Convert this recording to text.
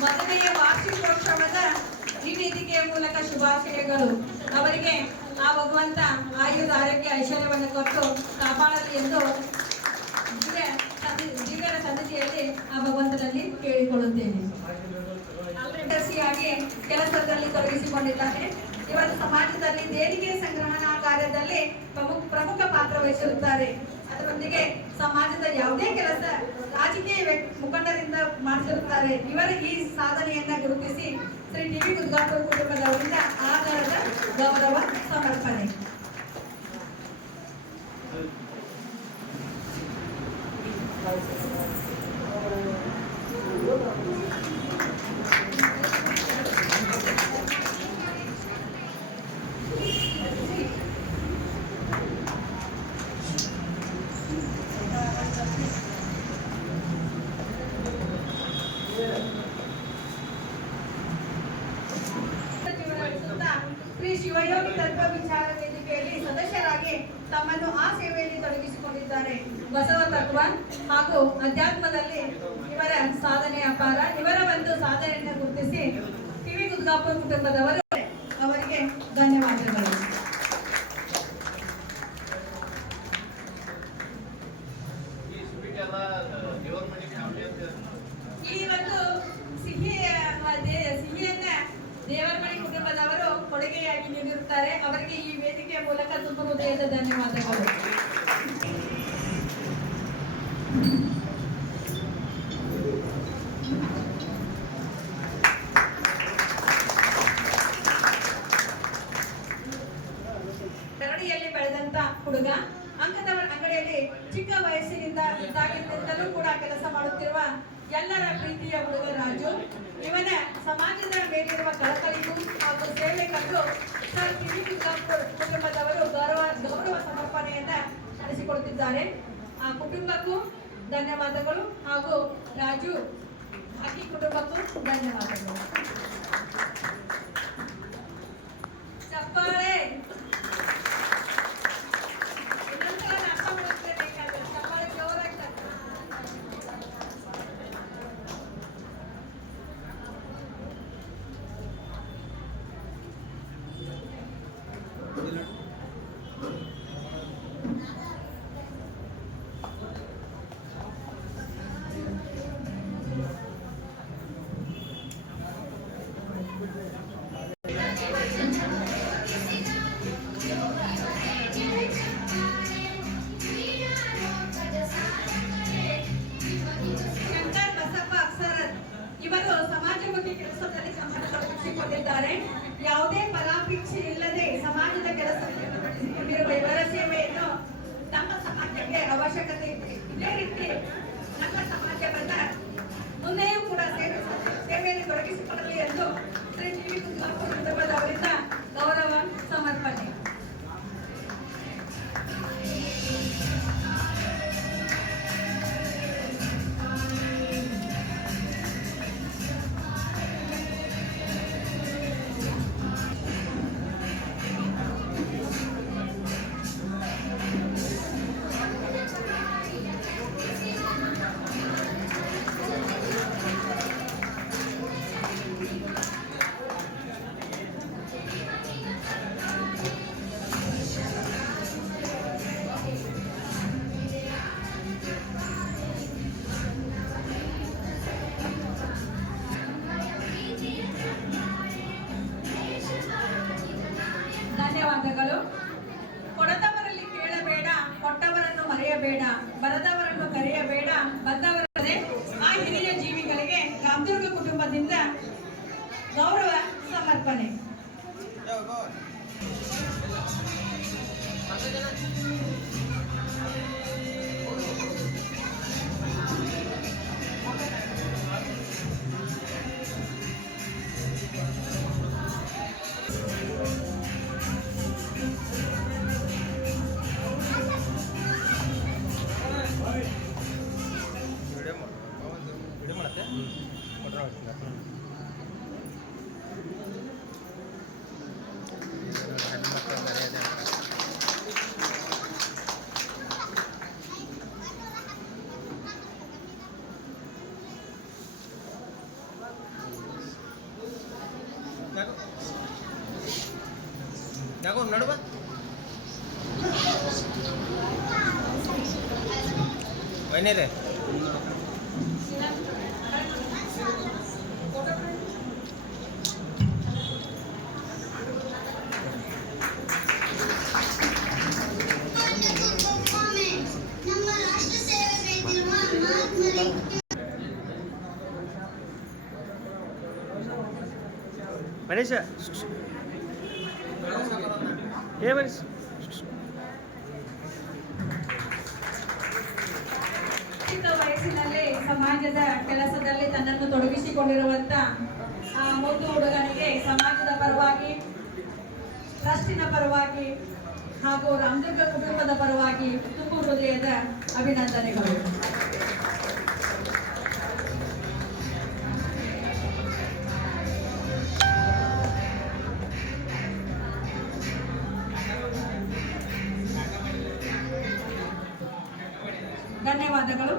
ಮೊದಲನೆಯ ವಾರ್ಷಿಕೋತ್ಸವದ ಈ ವೇದಿಕೆಯ ಮೂಲಕ ಶುಭಾಶಯಗಳು. ಅವರಿಗೆ ಆ ಭಗವಂತ ಆಯುಧ ಆರೋಗ್ಯ ಐಶ್ವರ್ಯವನ್ನು ಕೊಟ್ಟು ಕಾಪಾಡಲಿ ಎಂದು ದಿವ್ಯರ ಸನ್ನಿಧಿಯಲ್ಲಿ ಆ ಭಗವಂತನಲ್ಲಿ ಕೇಳಿಕೊಳ್ಳುತ್ತೇನೆ. ಆಗಿ ಕೆಲಸದಲ್ಲಿ ತೊಡಗಿಸಿಕೊಂಡಿದ್ದಾರೆ. ಇವತ್ತು ಸಮಾಜದಲ್ಲಿ ದೇಣಿಗೆ ಸಂಗ್ರಹಣಾ ಕಾರ್ಯದಲ್ಲಿ ಪ್ರಮುಖ ಪಾತ್ರ ವಹಿಸಿರುತ್ತಾರೆ. ಅದರೊಂದಿಗೆ ಸಮಾಜದ ಯಾವುದೇ ಕೆಲಸ ರಾಜಕೀಯ ಮುಖಂಡರಿಂದ ಮಾಡಿಸಿರುತ್ತಾರೆ. ಇವರ ಈ ಸಾಧನೆಯನ್ನ ಗುರುತಿಸಿ ಶ್ರೀ ಟಿ.ವಿ. ಗುದ್ಗಾಪುರ ಕುಟುಂಬದವರಿಂದ ಆಧಾರದ ಗೌರವ ಸಮರ್ಪಣೆ. ಶ್ರೀ ಶಿವಯೋಗಿ ತತ್ವ ವಿಚಾರ ವೇದಿಕೆಯಲ್ಲಿ ಸದಸ್ಯರಾಗಿ ತಮ್ಮನ್ನು ಆ ಸೇವೆಯಲ್ಲಿ ತೊಡಗಿಸಿಕೊಂಡಿದ್ದಾರೆ. ಬಸವ ತತ್ವ ಹಾಗೂ ಅಧ್ಯಾತ್ಮದಲ್ಲಿ ಇವರ ಸಾಧನೆ ಅಪಾರ. ಇವರ ಒಂದು ಸಾಧನೆಯನ್ನು ಗುರುತಿಸಿ ಟಿ.ವಿ. ಗುದ್ಗಾಪುರ ಕುಟುಂಬದವರು ಅವರಿಗೆ ಧನ್ಯವಾದಗಳು. ಈ ಒಂದು ಸಿಹಿಯನ್ನ ದೇವರಮಣಿ ಕುಟುಂಬದವರು ಕೊಡುಗೆಯಾಗಿ ನೀಡಿರುತ್ತಾರೆ. ಅವರಿಗೆ ಈ ವೇದಿಕೆಯ ಮೂಲಕ ತುಂಬ ಹೃದಯದ ಧನ್ಯವಾದಗಳು. ಕರಡಿಯಲ್ಲಿ ಬೆಳೆದಂತ ಹುಡುಗ ಅಂಕದವರ ಅಂಗಡಿಯಲ್ಲಿ ಚಿಕ್ಕ ವಯಸ್ಸಿನಿಂದ ಇದ್ದಾಗಿನಿಂದಲೂ ಕೂಡ ಕೆಲಸ ಮಾಡುತ್ತಿರುವ ಎಲ್ಲರ ಪ್ರೀತಿಯ ಹುಡುಗ ರಾಜು. ಇವನ ಸಮಾಜದ ಮೇಲಿರುವ ಕಳಕಳಿಗೂ ಹಾಗೂ ಸೇವೆ ಕಂಡು ಟಿ.ವಿ. ಕುಟುಂಬದವರು ಗೌರವ ಸಮರ್ಪಣೆಯನ್ನ ನಡೆಸಿಕೊಡುತ್ತಿದ್ದಾರೆ. ಆ ಕುಟುಂಬಕ್ಕೂ ಧನ್ಯವಾದಗಳು ಹಾಗೂ ರಾಜು ಅಕ್ಕಿ ಕುಟುಂಬಕ್ಕೂ ಧನ್ಯವಾದಗಳು. ಚಪ್ಪಾಳೆ. ಯಾವುದೇ ಫಲಾಪೇಕ್ಷೆ ಇಲ್ಲದೆ ಸಮಾಜದ ಕೆಲಸವನ್ನು ನಡೆಸಿಕೊಂಡಿರುವ ಇವರ ಸೇವೆಯನ್ನು ನಮ್ಮ ಸಮಾಜಕ್ಕೆ ಅವಶ್ಯಕತೆ ಇದೇ ರೀತಿ ನಮ್ಮ ಸಮಾಜವನ್ನ ಮುಂದೆಯೂ ಕೂಡ ಸೇವೆಯನ್ನು ತೊಡಗಿಸಿಕೊಳ್ಳಲಿ ಎಂದು ಶ್ರೀ ಟಿ.ವಿ. ಕುಟುಂಬದವರಿಂದ ಗೌರವ ಸಮರ್ಪಣೆ. ಧನ್ಯವಾದಗಳು. ಕೊಡದವರಲ್ಲಿ ಕೇಳಬೇಡ, ಕೊಟ್ಟವರನ್ನು ಮರೆಯಬೇಡ, ಬರದವರನ್ನು ಕರೆಯಬೇಡ, ಬಂದವರೇ ಆ ಹಿರಿಯ ಜೀವಿಗಳಿಗೆ ರಾಮದುರ್ಗ ಕುಟುಂಬದಿಂದ ಗೌರವ ಸಮರ್ಪಣೆ. ಯಾಕೋ ನಡುವ ಮನೇರೆ ಮನೀಷ ಏ ಮನೀಶ್ ಚಿಕ್ಕ ವಯಸ್ಸಿನಲ್ಲಿ ಸಮಾಜದ ಕೆಲಸದಲ್ಲಿ ತನ್ನನ್ನು ತೊಡಗಿಸಿಕೊಂಡಿರುವಂತ ಆ ಮುದ್ದು ಹುಡುಗನಿಗೆ ಸಮಾಜದ ಪರವಾಗಿ ಟ್ರಸ್ಟಿನ ಪರವಾಗಿ ಹಾಗೂ ರಾಮದುರ್ಗ ಕುಟುಂಬದ ಪರವಾಗಿ ತುಂಬು ಹೃದಯದ ಅಭಿನಂದನೆಗಳು. ಧನ್ಯವಾದಗಳು.